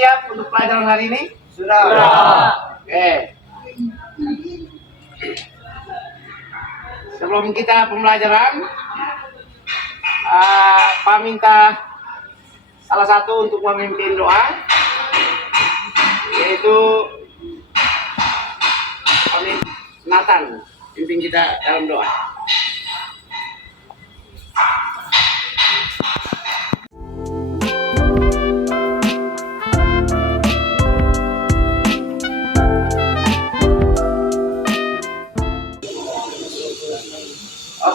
Siap untuk pelajaran hari ini? Sudah. Oke. Sebelum kita pembelajaran, Pak minta salah satu untuk memimpin doa, yaitu Pak Nathan, pimpin kita dalam doa.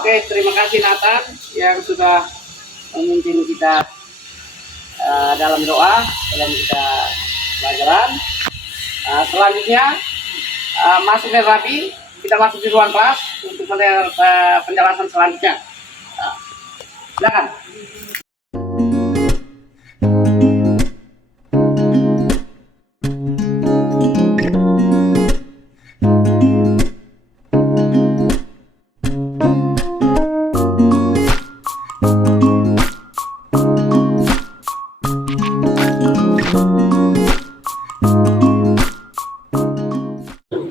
Oke, terima kasih Nathan yang sudah memimpin kita dalam doa, dalam kita pelajaran. Selanjutnya, masuk dari Rabi, kita masuk di ruang kelas untuk mendengar penjelasan selanjutnya. Silakan.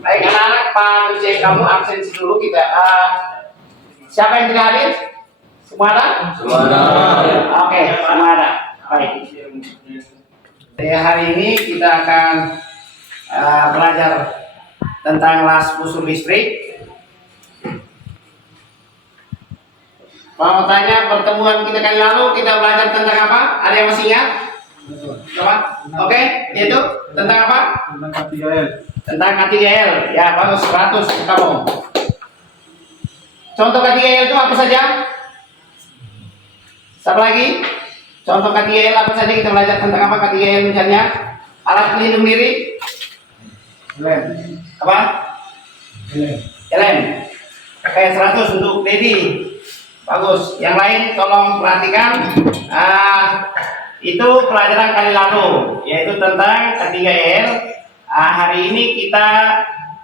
Baik anak-anak, Pak Michel, kamu absensi dulu kita. Siapa yang tidak hadir? Semua ada? Semua ada. Oke, semua ada. Baik. Hari ini kita akan belajar tentang las busur listrik. Mau tanya pertemuan kita kali lalu kita belajar tentang apa? Ada yang masih ingat? Coba. Oke, itu tentang apa? Tentang K3L. Tentang K3L. Ya, bagus 100 kamu. Contoh K3L itu apa saja? Siapa lagi? Contoh K3L apa saja kita belajar tentang apa K3L misalnya? Alat pelindung diri? Lem. Apa? Lem. Lem. Oke, 100 untuk Dedi. Bagus. Yang lain tolong perhatikan. Itu pelajaran kali lalu, yaitu tentang K3L. Hari ini kita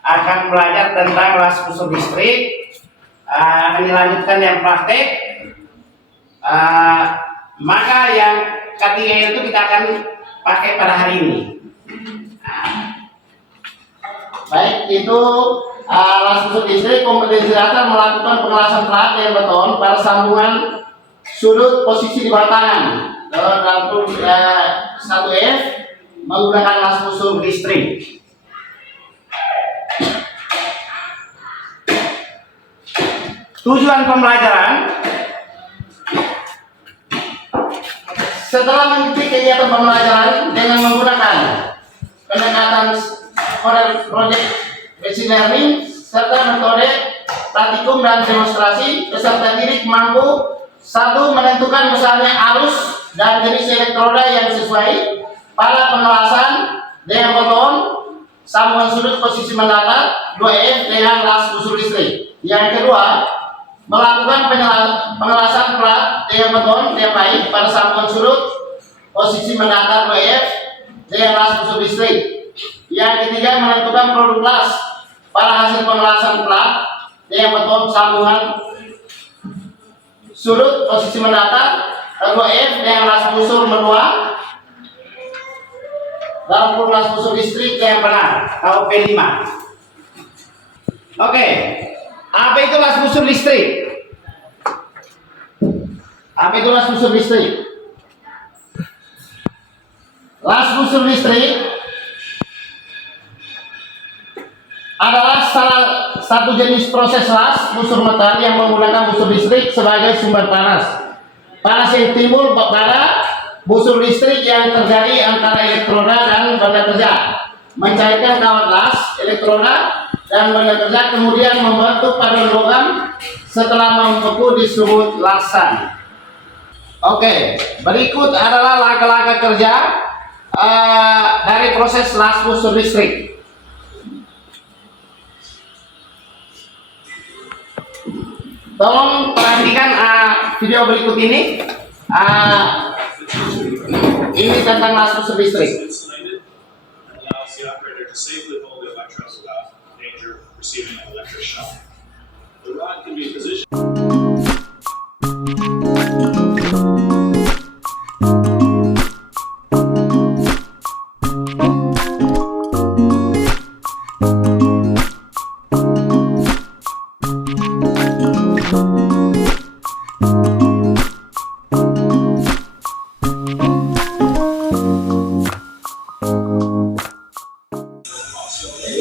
akan belajar tentang las busur listrik. Akan dilanjutkan yang praktek. Maka yang K3L itu kita akan pakai pada hari ini. Baik, itu las busur listrik kompetensi dasar melakukan pengelasan pelat dan beton pada sambungan sudut posisi di bawah tangan. Dalam 1F menggunakan las busur listrik. Tujuan pembelajaran: setelah mengikuti kegiatan pembelajaran dengan menggunakan pendekatan model project machine learning serta metode praktikum dan demonstrasi, peserta didik mampu satu menentukan misalnya arus dan jenis elektroda yang sesuai pada pengelasan dengan beton sambungan sudut posisi mendatar 2F dengan las busur listrik. Yang kedua, melakukan pengelasan plat dengan beton yang baik pada sambungan sudut posisi mendatar 2F dengan las busur listrik. Yang ketiga, menentukan produk las pada hasil pengelasan plat dengan beton sambungan sudut posisi mendatar 2F dengan las busur menua dalam kurung las busur listrik yang benar atau P5. Oke, apa itu las busur listrik? Apa itu las busur listrik? Las busur listrik adalah salah satu jenis proses las busur metal yang menggunakan busur listrik sebagai sumber panas. Panas yang timbul pada busur listrik yang terjadi antara elektroda dan benda kerja mencairkan kawat las elektroda dan benda kerja, kemudian membentuk paduan logam setelah membeku disebut lasan. Oke, berikut adalah langkah-langkah kerja dari proses las booster listrik. Tolong perhatikan video berikut ini. Ini tentang las booster listrik. Allows the operator to safely hold the electrodes without danger of receiving an electric shock. The rod can be positioned.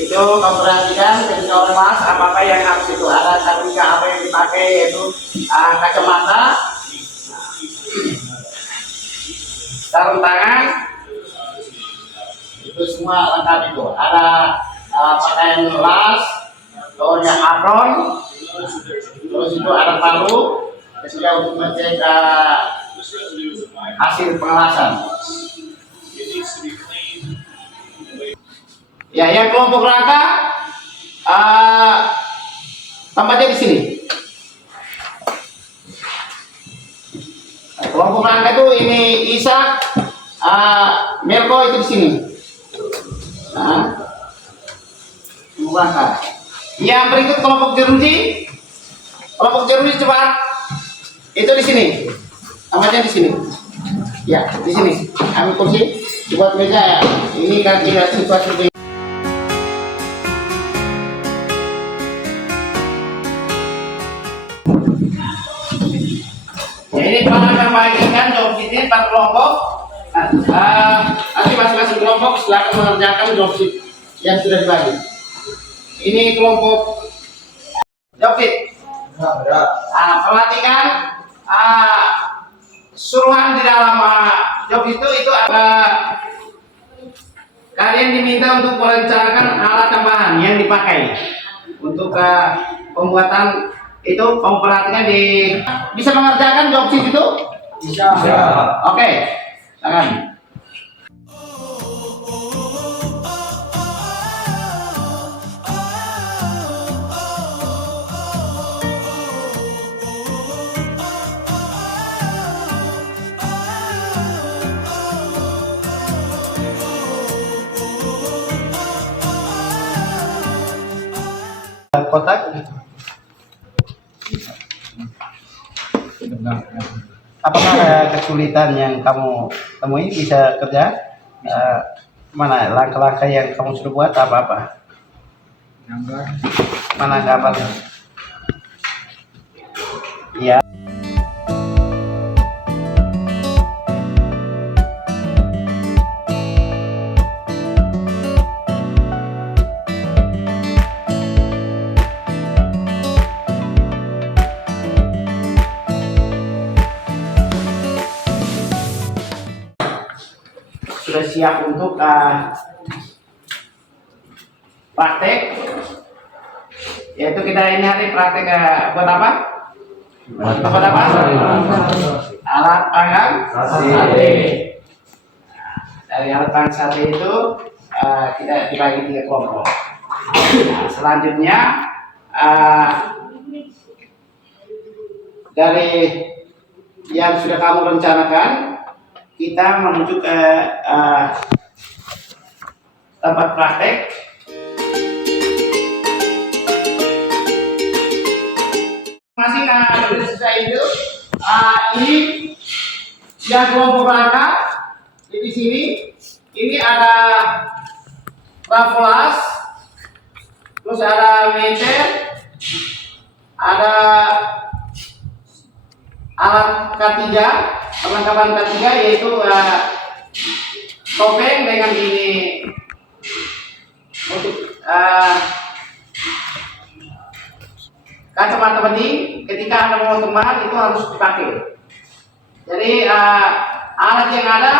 Itu kamu perhatikan ketika orang las apa yang harus itu ada, ketika apa yang dipakai yaitu kacamata, sarung tangan, itu semua lengkap. Itu ada pakaian las, bawahnya apron, terus itu ada palu ketika untuk mengecek This residue is a minor. hasil pengelasan. It needs to be cleaned. Ya, yang kelompok rangka tempatnya di sini. Nah, kelompok rangka itu ini Isa, Melko itu di sini. Nah, kelompok rangka. Yang berikut kelompok jeruji. Kelompok jeruji cepat. Itu di sini. Tempatnya di sini. Ya, di sini. Ambil kursi, buat meja ya. Ini kan tidak situasi begini. Ya, ini Pak akan bagikan job sheet per kelompok. Nanti masing-masing kelompok silakan mengerjakan job sheet yang sudah dibagi. Ini kelompok job sheet. Perhatikan suruhan di dalam job itu ada kalian diminta untuk merencanakan alat tambahan yang dipakai untuk pembuatan itu. Kamu perhatikan bisa mengerjakan job sheet itu? Bisa. Oke, silakan. Kotak. Apakah ada kesulitan yang kamu temui bisa kerja? Mana langkah-langkah yang kamu sudah buat apa-apa? Mana gambar? Iya. Sudah siap untuk praktek, yaitu kita ini hari praktek buat apa? Buat apa? Alat panggang sate. Dari alat panggang sate itu kita dibagi 3 kelompok. Selanjutnya dari yang sudah kamu rencanakan, kita menuju ke tempat praktek. Masih dari selesai itu, ini yang kelompok rangka di sini. Ini ada rafolas, terus ada meter, ada alat K3, perlengkapan K3 yaitu topeng dengan ini untuk kacamata bening. Ketika Anda mau terbang itu harus dipakai. Jadi alat yang ada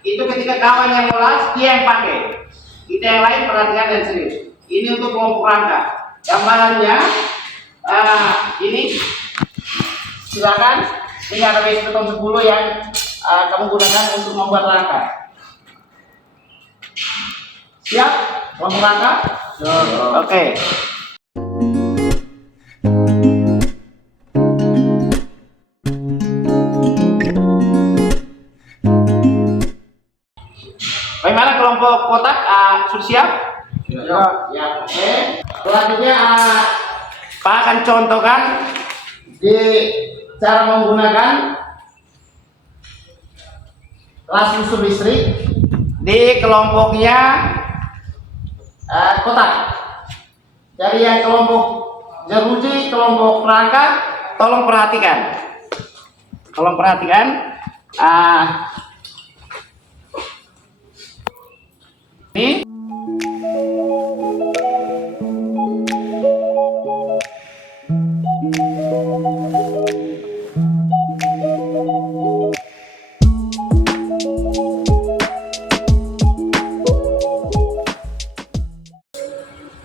itu ketika kawan yang melas dia yang pakai, kita yang lain perhatikan dan serius. Ini untuk kelompok rangka. Gambarannya ini silakan. Ini ada base beton 10 yang kamu gunakan untuk membuat rangka. Siap? Lampu rangka? Oke. Bagaimana kelompok kotak? Sudah siap? Ya, oke. Selanjutnya Pak akan contohkan di cara menggunakan las unsur listrik di kelompoknya kotak. Dari yang kelompok jeruji, kelompok perangkat, tolong perhatikan. Tolong perhatikan. Ini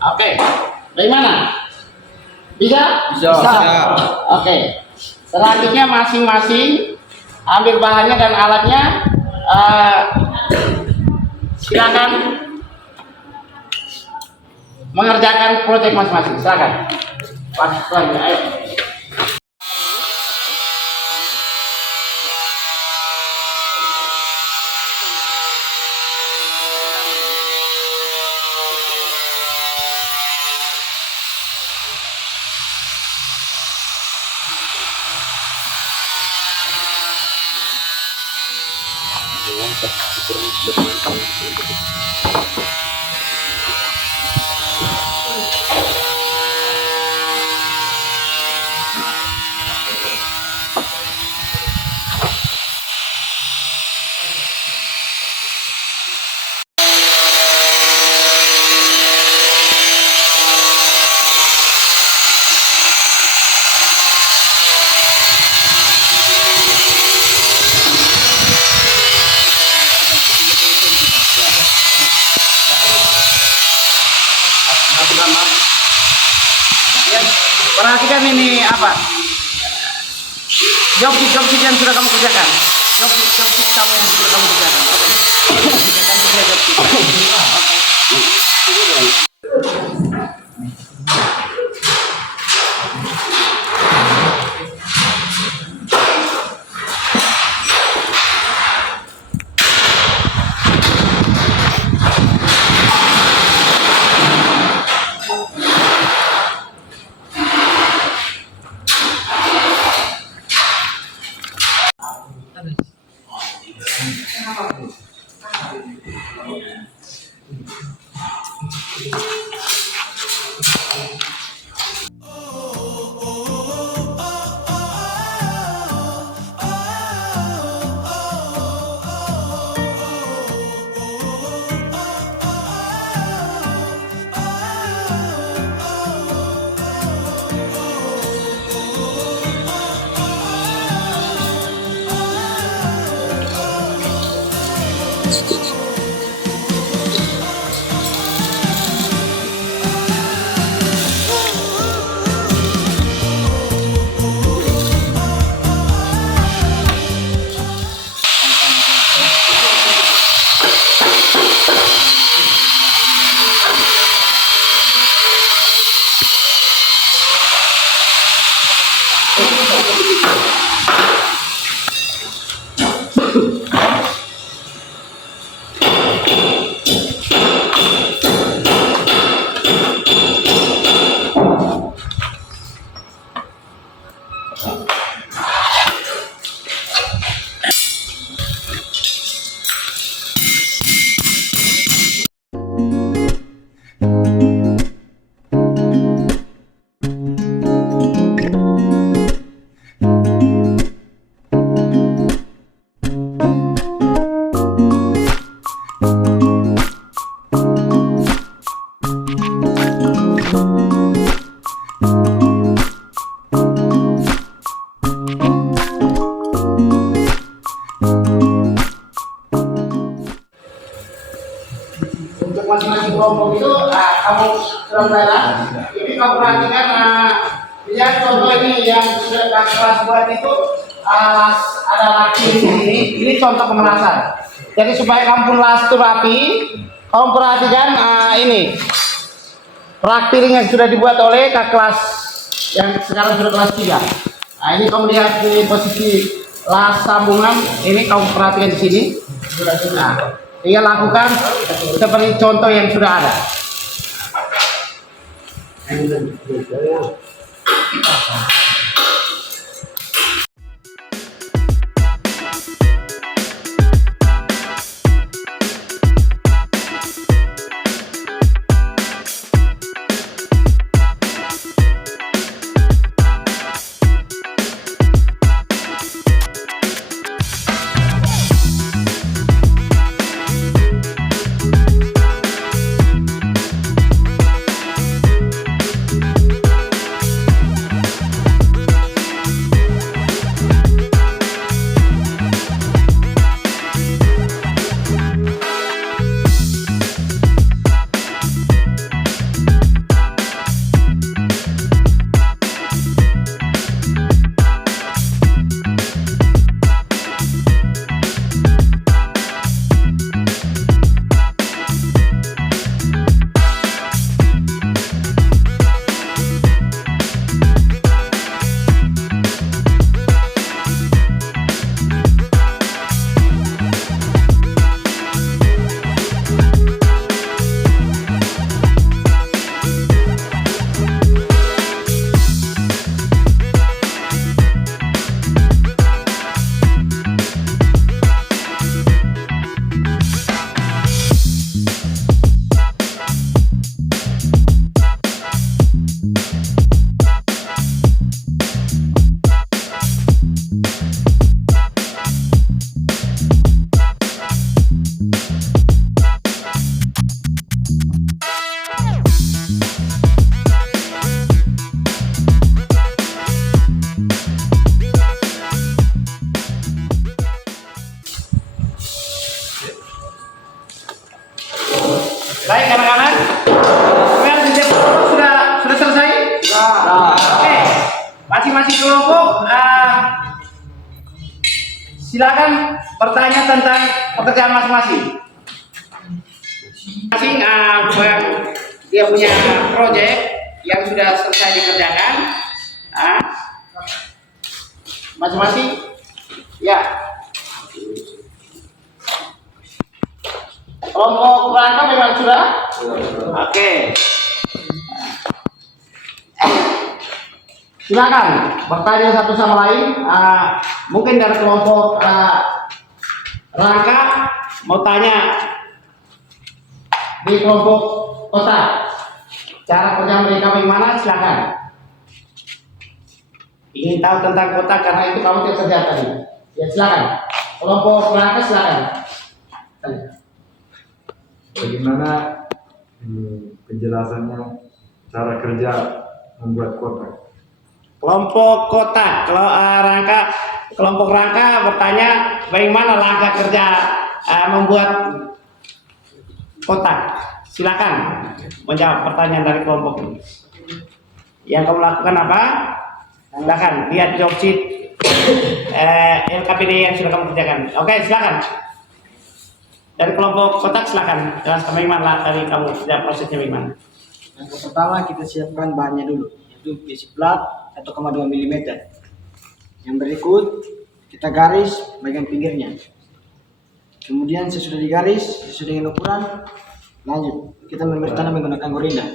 oke, bagaimana? Bisa? Oke. Selanjutnya masing-masing ambil bahannya dan alatnya. Silakan mengerjakan proyek masing-masing. Silakan. Pas selanjutnya, ayo. Perhatikan ini apa? Job yang sudah kamu kerjakan. Job kamu yang sudah kamu kerjakan. Untuk masing-masing kelompok itu kamu saudara, ini kamu perhatikan lihat contoh ini yang sudah kelas buat itu ada laki ini contoh pemerasan. Jadi supaya kamu las itu rapi, Om perhatikan ini praktiring yang sudah dibuat oleh kakak kelas yang sekarang sudah kelas 3. Nah, ini kamu lihat di posisi las sambungan, ini kamu perhatikan di sini. Nah, tinggal lakukan seperti contoh yang sudah ada. Baik anak-anak, sudah selesai? Oke, masing-masing kelompok silakan bertanya tentang pekerjaan masing-masing. Dia punya proyek yang sudah selesai dikerjakan. Masing-masing, ya. Kelompok rangka memang sudah? Oke. Silakan bertanya satu sama lain. Mungkin dari kelompok rangka mau tanya di kelompok kota, cara kerja mereka bagaimana? Silakan. Ingin tahu tentang kota karena itu kamu tidak kerja tadi. Ya silakan. Kelompok rangka silakan. Tanya. Bagaimana penjelasannya cara kerja membuat kotak? Kelompok kota, kelompok rangka bertanya bagaimana langkah kerja membuat kotak. Silakan menjawab pertanyaan dari kelompok ini. Yang kamu lakukan apa? Silakan lihat job sheet LKPD yang sudah kamu kerjakan. Oke, silakan. Dari kelompok kotak silakan jelaskan bagaimana dari kamu sudah prosesnya bagaimana. Yang pertama kita siapkan bahannya dulu, yaitu besi plat 1,2 mm. Yang berikut kita garis bagian pinggirnya. Kemudian sesudah digaris sesuai dengan ukuran, lanjut kita memberi tanda menggunakan gorinda.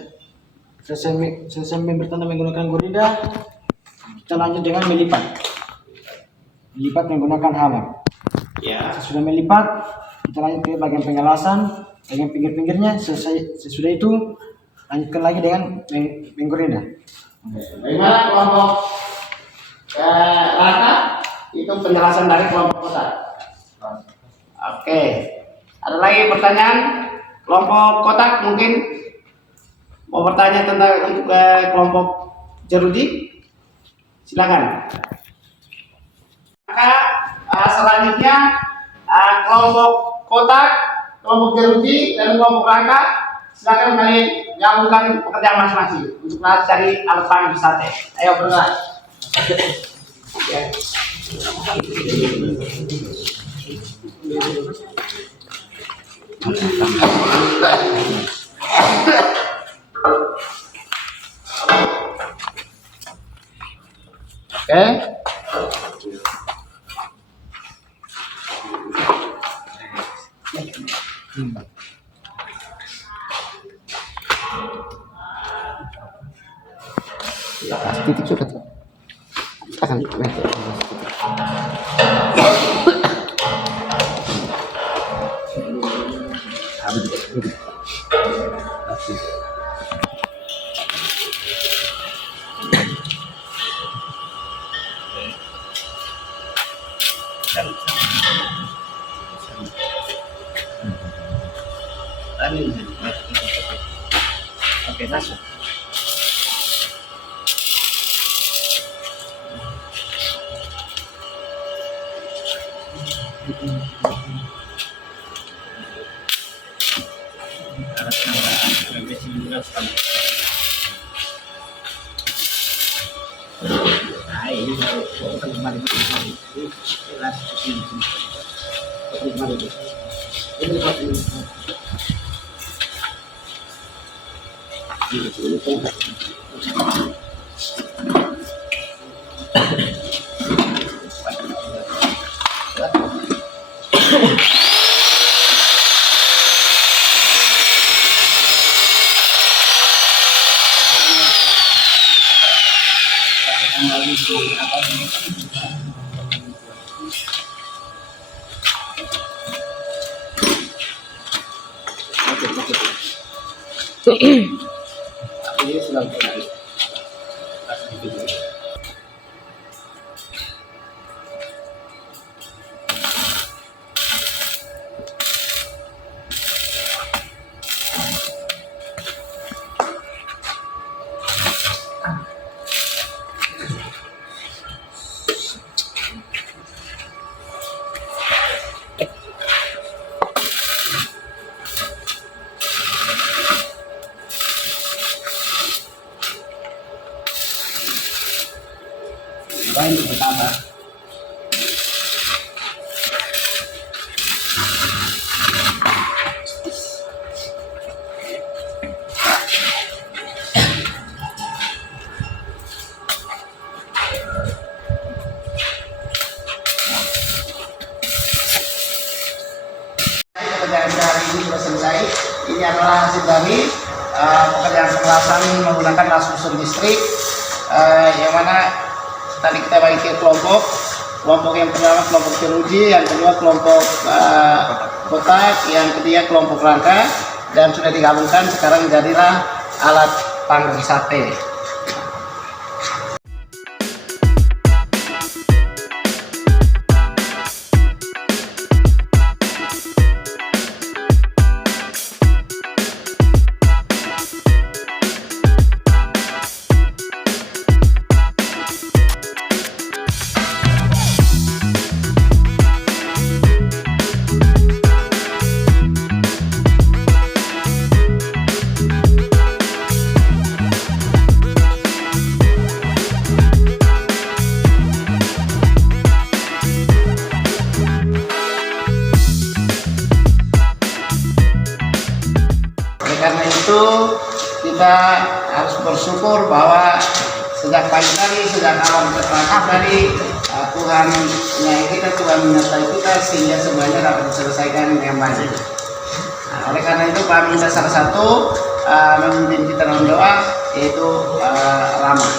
Selesai memberi tanda menggunakan gorinda, kita lanjut dengan melipat. Melipat menggunakan hammer. Ya. Sesudah melipat, kita lanjut ke bagian pengelasan, bagian pinggir-pinggirnya. Sesudah itu lanjutkan lagi dengan menggorinda. Bagaimana kelompok rangka? Itu penjelasan dari kelompok kota. Oke. Ada lagi pertanyaan? Kelompok kotak mungkin mau bertanya tentang kelompok jeruji? Silakan. Maka selanjutnya kelompok kotak, kelompok jeruji, dan kelompok rangka silakan kalian gabungkan pekerjaan masing-masing untuk cari alat panggil sate. Ayo bergerak. Ya. Titik sudah tuh. Akan Oke, masuk. Nah, ini baru kembali. Ini sudah berhasil. Ngapain itu bertambah? Pekerjaan sehari ini sudah selesai. Ini adalah hasil dari pekerjaan pengelasan menggunakan lasur listrik, yang mana tadi kita bagi ke kelompok yang pertama kelompok teruji, yang kedua kelompok kotak, yang ketiga kelompok rangka, dan sudah digabungkan sekarang jadilah alat panggang sate. Karena itu kita harus bersyukur bahwa sejak pagi tadi, sejak alam tertangkap tadi, Tuhan menyayang kita, Tuhan menyertai kita sehingga semuanya dapat diselesaikan dengan baik. Oleh karena itu kami minta salah satu memimpin kita dalam doa, yaitu Rama.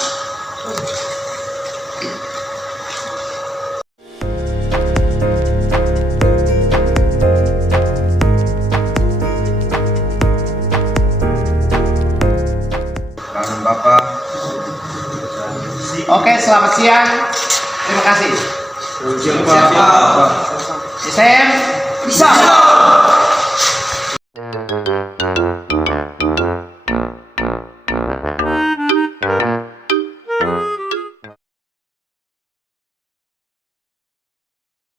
Bapak. Oke, selamat siang. Terima kasih. Siapa? Sam, bisa.